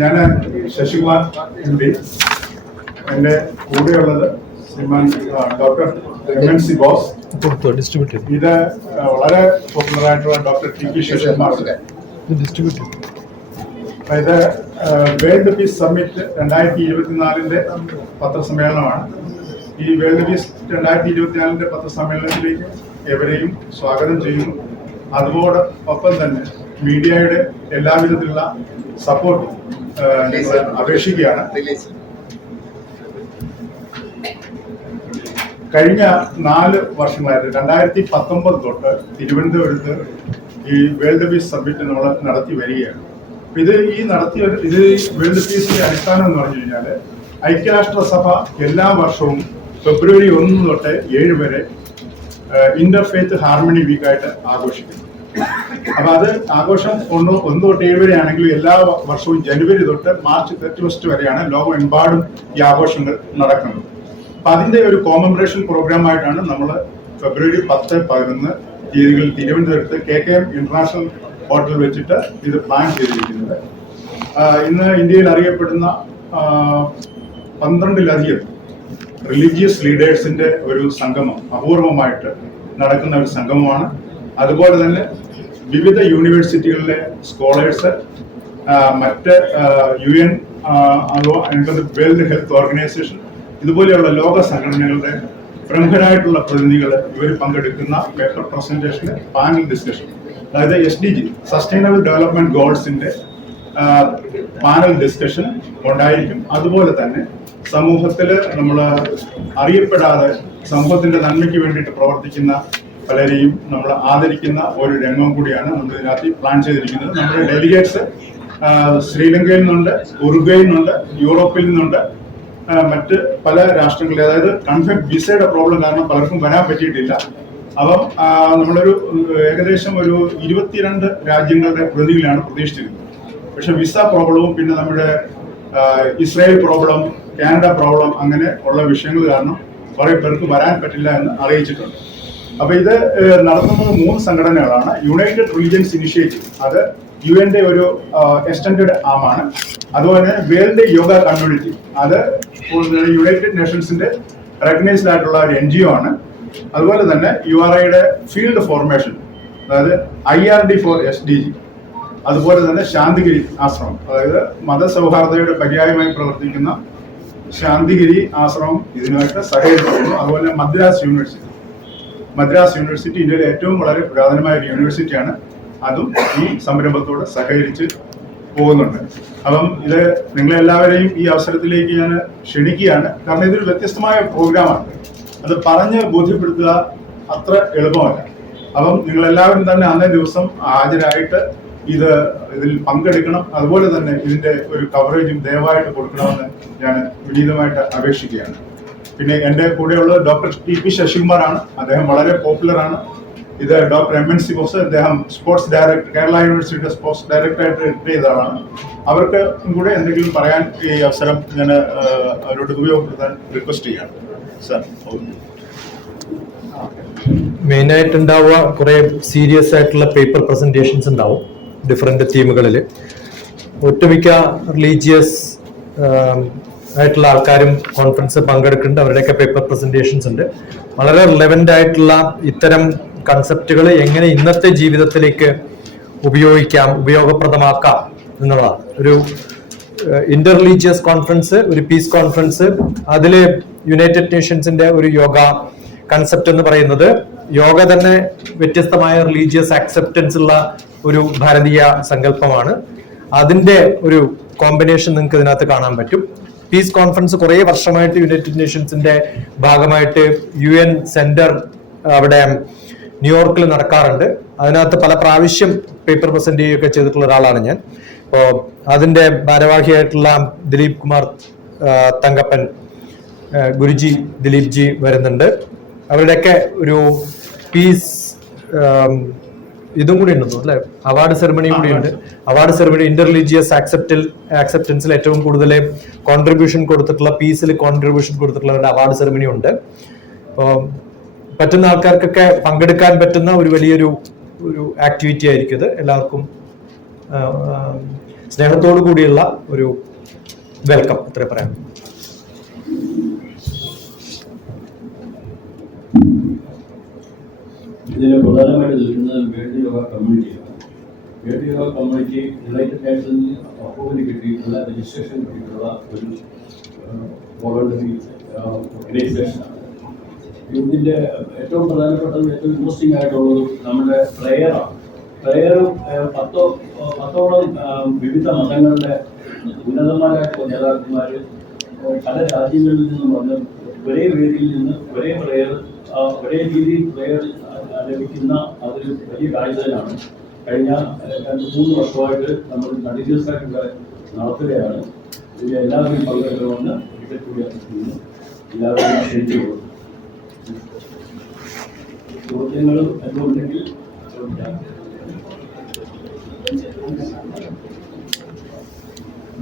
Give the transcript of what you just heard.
ഞാൻ Sasikumar M P എന്റെ കൂടെയുള്ളത് ശ്രീമാൻ doctor M N C Bose. ഇത് വളരെ പോപ്പുലർ ആയിട്ടുള്ള ഡോക്ടർ ടി പി ശശികുമാറിന്റെ. ഇത് വേൾഡ് പീസ് സമ്മിറ്റ് രണ്ടായിരത്തി ഇരുപത്തിനാലിന്റെ പത്രസമ്മേളനമാണ്. ഈ വേൾഡ് പീസ് രണ്ടായിരത്തി ഇരുപത്തിനാലിന്റെ പത്രസമ്മേളനത്തിലേക്ക് എവരെയും സ്വാഗതം ചെയ്യുന്നു. അതോടൊപ്പം തന്നെ മീഡിയയുടെ എല്ലാവിധത്തിലുള്ള സപ്പോർട്ട് അപേക്ഷിക്കുകയാണ്. കഴിഞ്ഞ നാല് വർഷങ്ങളായിട്ട് രണ്ടായിരത്തി പത്തൊമ്പത് തൊട്ട് തിരുവനന്തപുരത്ത് ഈ വേൾഡ് പീസ് സബ്മിറ്റ് നമ്മൾ നടത്തി വരികയാണ്. ഇത് ഈ നടത്തി വരു- ഇത് വേൾഡ് പീസിന്റെ അടിസ്ഥാനം എന്ന് പറഞ്ഞു കഴിഞ്ഞാൽ ഐക്യരാഷ്ട്രസഭ എല്ലാ വർഷവും ഫെബ്രുവരി ഒന്ന് തൊട്ട് ഏഴ് വരെ ഇന്റർഫെയ്ത്ത് ഹാർമണി വീക്കായിട്ട് ആഘോഷിക്കുന്നു. അപ്പൊ അത് ആഘോഷം ഒന്ന് ഒന്ന് തൊട്ട് ഏഴ് വരെ എല്ലാ വർഷവും ജനുവരി തൊട്ട് മാർച്ച് തേർട്ടി ഫസ്റ്റ് വരെയാണ് ലോകമെമ്പാടും ഈ ആഘോഷങ്ങൾ നടക്കുന്നത്. അപ്പൊ അതിന്റെ ഒരു കോമംബറേഷൻ പ്രോഗ്രാം ആയിട്ടാണ് നമ്മൾ ഫെബ്രുവരി പത്ത് പതിനൊന്ന് തീയതികളിൽ തിരുവനന്തപുരത്ത് K K M international hotel വെച്ചിട്ട് ഇത് പ്ലാൻ ചെയ്തിരിക്കുന്നത്. ഇന്ന് ഇന്ത്യയിൽ അറിയപ്പെടുന്ന പന്ത്രണ്ടിലധികം റിലീജിയസ് ലീഡേഴ്സിന്റെ ഒരു സംഗമം അപൂർവമായിട്ട് നടക്കുന്ന ഒരു സംഗമമാണ്. അതുപോലെ തന്നെ വിവിധ യൂണിവേഴ്സിറ്റികളിലെ സ്കോളേഴ്സ് മറ്റ് U N World Health Organization ഇതുപോലെയുള്ള ലോക സംഘടനകളുടെ പ്രമുഖരായിട്ടുള്ള പ്രതിനിധികൾ ഇവർ പങ്കെടുക്കുന്ന പേപ്പർ പ്രസന്റേഷൻ പാനൽ ഡിസ്കഷൻ അതായത് S D G sustainable development ഗോൾസിന്റെ panel discussion ഉണ്ടായിരിക്കും. അതുപോലെ തന്നെ സമൂഹത്തിൽ നമ്മൾ അറിയപ്പെടാതെ സമൂഹത്തിന്റെ നന്മയ്ക്ക് വേണ്ടിയിട്ട് പ്രവർത്തിക്കുന്ന പലരെയും നമ്മൾ ആദരിക്കുന്ന ഒരു രംഗം കൂടിയാണ് നമ്മൾ ഇതിനകത്ത് പ്ലാൻ ചെയ്തിരിക്കുന്നത്. നമ്മുടെ ഡെലിഗേറ്റ്സ് ശ്രീലങ്കയിൽ നിന്നുണ്ട് ഉറുഗ്വയിൽ നിന്നുണ്ട് യൂറോപ്പിൽ നിന്നുണ്ട്. മറ്റ് പല രാഷ്ട്രങ്ങളിൽ അതായത് കൺഫെക്ട് വിസയുടെ പ്രോബ്ലം കാരണം പലർക്കും വരാൻ പറ്റിയിട്ടില്ല. അപ്പം നമ്മളൊരു ഏകദേശം ഒരു ഇരുപത്തിരണ്ട് രാജ്യങ്ങളുടെ പ്രതിനിധികളാണ് പ്രതീക്ഷിച്ചിരുന്നത് പക്ഷെ വിസ പ്രോബ്ലവും പിന്നെ നമ്മുടെ ഇസ്രായേൽ പ്രോബ്ലം കാനഡ പ്രോബ്ലം അങ്ങനെ ഉള്ള വിഷയങ്ങൾ കാരണം കുറെ പേർക്ക് വരാൻ പറ്റില്ല എന്ന് അറിയിച്ചിട്ടുണ്ട്. അപ്പൊ ഇത് നടത്തുന്നത് മൂന്ന് സംഘടനകളാണ്. യുണൈറ്റഡ് റിലീജിയൻസ് ഇനിഷ്യേറ്റീവ് അത് യു എന്റെ ഒരു എക്സ്റ്റൻഡഡ് ആണ്. അതുപോലെ വേൾഡ് യോഗ കമ്മ്യൂണിറ്റി അത് യുണൈറ്റഡ് നേഷൻസിന്റെ റെക്കഗ്നൈസ്ഡ് ആയിട്ടുള്ള ഒരു എൻ ജി ഒ ആണ്. അതുപോലെ തന്നെ യു ആർ ഐയുടെ ഫീൽഡ് ഫോർമേഷൻ അതായത് I R D four S D G അതുപോലെ തന്നെ ശാന്തിഗിരി ആശ്രമം അതായത് മതസൗഹാർദ്ദയുടെ പര്യായമായി പ്രവർത്തിക്കുന്ന ശാന്തിഗിരി ആശ്രമം ഇതിനായിട്ട് സഹകരിക്കുന്നു അതുപോലെ മദ്രാസ് യൂണിവേഴ്സിറ്റി മദ്രാസ് യൂണിവേഴ്സിറ്റി ഇന്ത്യയിലെ ഏറ്റവും വളരെ പുരാതനമായ ഒരു യൂണിവേഴ്സിറ്റിയാണ്. അതും ഈ സംരംഭത്തോട് സഹകരിച്ച് പോകുന്നുണ്ട്. അപ്പം ഇത് നിങ്ങളെല്ലാവരെയും ഈ അവസരത്തിലേക്ക് ഞാൻ ക്ഷണിക്കുകയാണ്. കാരണം ഇതൊരു വ്യത്യസ്തമായ പ്രോഗ്രാമാണ്. അത് പറഞ്ഞ് ബോധ്യപ്പെടുത്തുക അത്ര എളുപ്പമല്ല. അപ്പം നിങ്ങളെല്ലാവരും തന്നെ അന്നേ ദിവസം ഹാജരായിട്ട് ഇത് ഇതിൽ പങ്കെടുക്കണം. അതുപോലെ തന്നെ ഇതിന്റെ ഒരു കവറേജും ദയവായിട്ട് കൊടുക്കണമെന്ന് ഞാൻ വിനീതമായിട്ട് അപേക്ഷിക്കുകയാണ്. പിന്നെ എന്റെ കൂടെയുള്ളത് ഡോക്ടർ ടി പി ശശികുമാറാണ്. അദ്ദേഹം വളരെ പോപ്പുലർ ആണ്. ഇത് doctor M N C Bose അദ്ദേഹം സ്പോർട്സ് ഡയറക്ടർ കേരള യൂണിവേഴ്സിറ്റിയുടെ സ്പോർട്സ് ഡയറക്ടറായിട്ട് റിട്ടയർ ചെയ്ത ആളാണ് അവർക്ക് കൂടെ എന്തെങ്കിലും പറയാൻ ഈ അവസരം ഞാൻ അവരോട് ഉപയോഗപ്പെടുത്താൻ റിക്വസ്റ്റ് ചെയ്യാണ് സാർ മെയിനായിട്ട് ഉണ്ടാവുക കുറേ സീരിയസ് ആയിട്ടുള്ള പേപ്പർ പ്രസന്റേഷൻസ് ഉണ്ടാവും ഡിഫറെന്റ് തീമുകളിൽ ഒട്ടുമിക്ക റിലീജിയസ് ആയിട്ടുള്ള ആൾക്കാരും കോൺഫറൻസ് പങ്കെടുക്കുന്നുണ്ട്. അവരുടെയൊക്കെ പേപ്പർ പ്രസന്റേഷൻസ് ഉണ്ട്. വളരെ റിലവന്റ് ആയിട്ടുള്ള ഇത്തരം കൺസെപ്റ്റുകൾ എങ്ങനെ ഇന്നത്തെ ജീവിതത്തിലേക്ക് ഉപയോഗിക്കാം ഉപയോഗപ്രദമാക്കാം എന്നുള്ളതാണ്. ഒരു ഇന്റർ റിലീജിയസ് കോൺഫറൻസ് ഒരു പീസ് കോൺഫറൻസ് അതിൽ യുണൈറ്റഡ് നേഷൻസിന്റെ ഒരു യോഗ കൺസെപ്റ്റ് എന്ന് പറയുന്നത്. യോഗ തന്നെ വ്യത്യസ്തമായ റിലീജിയസ് ആക്സെപ്റ്റൻസ് ഉള്ള ഒരു ഭാരതീയ സങ്കല്പമാണ്. അതിന്റെ ഒരു കോമ്പിനേഷൻ നിങ്ങൾക്ക് ഇതിനകത്ത് കാണാൻ പറ്റും. പീസ് കോൺഫറൻസ് കുറേ വർഷമായിട്ട് യുണൈറ്റഡ് നേഷൻസിന്റെ ഭാഗമായിട്ട് യു എൻ സെന്റർ അവിടെ ന്യൂയോർക്കിൽ നടക്കാറുണ്ട്. അതിനകത്ത് പല പ്രാവശ്യം പേപ്പർ പ്രസന്റ് ചെയ്യുകയൊക്കെ ചെയ്തിട്ടുള്ള ഒരാളാണ് ഞാൻ. അപ്പോ അതിന്റെ ഭാരവാഹിയായിട്ടുള്ള ദിലീപ് കുമാർ തങ്കപ്പൻ ഗുരുജി ദിലീപ് ജി വരുന്നുണ്ട്. അവരുടെയൊക്കെ ഒരു പീസ് ഇതും കൂടി ഉണ്ടെന്നു അല്ലെ? അവാർഡ് സെറമണിയും കൂടി ഉണ്ട്. അവാർഡ് സെറമണി ഇന്റർ റിലീജിയസ് ആക്സെപ്റ്റിൽ ആക്സെപ്റ്റൻസിൽ ഏറ്റവും കൂടുതൽ കോൺട്രിബ്യൂഷൻ കൊടുത്തിട്ടുള്ള പീസിൽ കോൺട്രിബ്യൂഷൻ കൊടുത്തിട്ടുള്ളവരുടെ അവാർഡ് സെറമണി ഉണ്ട്. അപ്പോൾ പറ്റുന്ന ആൾക്കാർക്കൊക്കെ പങ്കെടുക്കാൻ പറ്റുന്ന ഒരു വലിയൊരു ഒരു ആക്ടിവിറ്റി ആയിരിക്കും ഇത്. എല്ലാവർക്കും സ്നേഹത്തോടു കൂടിയുള്ള ഒരു വെൽക്കം അത്രേ പറയാം. ഇതിന് പ്രധാനമായിട്ട് നിൽക്കുന്നത് വേൾഡ് യോഗ കമ്മ്യൂണിറ്റിയാണ് വേൾഡ് യോഗ കമ്മ്യൂണിറ്റി യുണൈറ്റഡ് നേഷൻസിൽ അപ്രൂവൽ കിട്ടിയിട്ടുള്ള രജിസ്ട്രേഷൻ കിട്ടിയിട്ടുള്ള ഒരു വോളണ്ടറി ഓർഗനൈസേഷനാണ് ഇതിന്റെ ഏറ്റവും പ്രധാനപ്പെട്ടതും ഏറ്റവും ഇൻട്രസ്റ്റിംഗ് ആയിട്ടുള്ളതും നമ്മുടെ പ്ലെയറാണ് പ്ലെയറും പത്തോ പത്തോളം വിവിധ മതങ്ങളുടെ ഉന്നതന്മാരായിട്ടുള്ള നേതാക്കന്മാർ പല രാജ്യങ്ങളിൽ നിന്നും വന്ന് ഒരേ വേദിയിൽ നിന്ന് ഒരേ പ്ലെയർ ഒരേ രീതിയിൽ പ്രെയർ ലഭിക്കുന്ന അതൊരു വലിയ കാഴ്ച തന്നെയാണ് കഴിഞ്ഞ രണ്ട് മൂന്ന് വർഷമായിട്ട് നമ്മൾ കണ്ടിന്യൂസ് ആയിട്ട് ഇവിടെ നടത്തുകയാണ്. ഇതിൽ എല്ലാവരും പങ്കെടുക്കണമെന്ന് ഒരിക്കൽ കൂടി അഭ്യർത്ഥിക്കുന്നു. എല്ലാവരും ക്ഷണിച്ചുകൊള്ളുന്നു ചോദ്യങ്ങളും എന്തുണ്ടെങ്കിൽ ചോദിക്കാം.